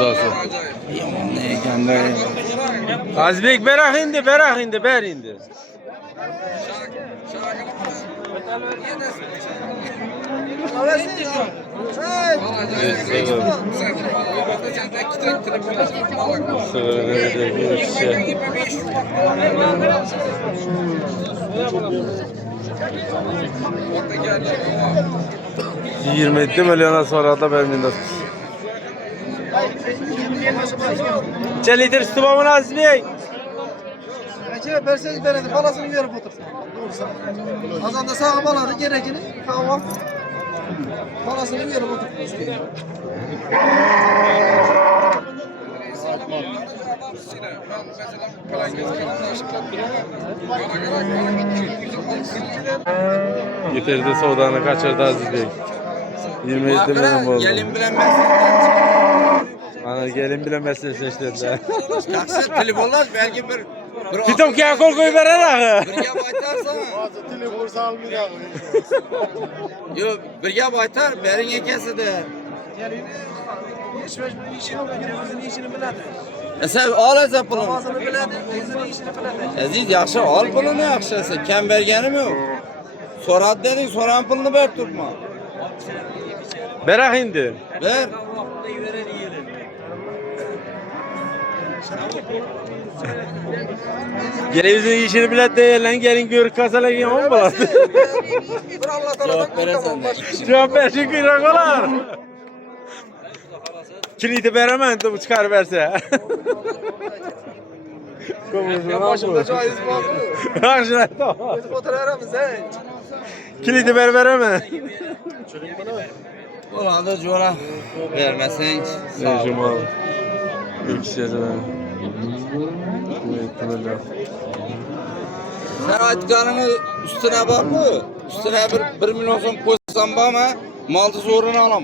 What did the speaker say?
savdosi. Yomon ekanda. Azbek berak indi, ber indi. $27 milyona sonra da ben minnet. Çelitir stubamın Azbek. Geçe verseniz verelim, balasını verip otursun. Azan da sağa baladı, gerekini kahvaltı. Balasını verip otursun. Getirdi soğudanı kaçırdı Azbek. 27 milyon oldu. Gelin bilemezsin. Ana gelin bilemezsin seçtiler. Yaxşı telefonlar belki bir Pitom ki akol koy verer ağı. bir gap aytarsan. Bazı telefon salmıyor. Yo bir gap aytar, berin ekesi de. Yani hiç mecbur işini bilmedi, özünün işini biledi. Sen al eze pulunu. Namazını biledi, özünün işini biledi. Aziz yaxşı al pulunu yaxşısı. Kem bergenim yok. Soradı dedin, soran pulunu ver tutma. Berak indi. Ver. Gelevizin işini bile değil lan gelin gör kasalar yaman bulat. Bir Allah'tan Cevap verirsen de. Cevap versin kıyrak olar. Kilidi veremem de bu çıkar verse. başımda caiz var mı? Harcına tamam. Biz oturarız he. Kilidi veremem. Ulan da cora vermesen. Ne cumal. Bir kişiye sana. Sen aytganını üstüne bakma. Üstüne bir milyon so'm qo'ysam bormi, malni zo'rini olaman.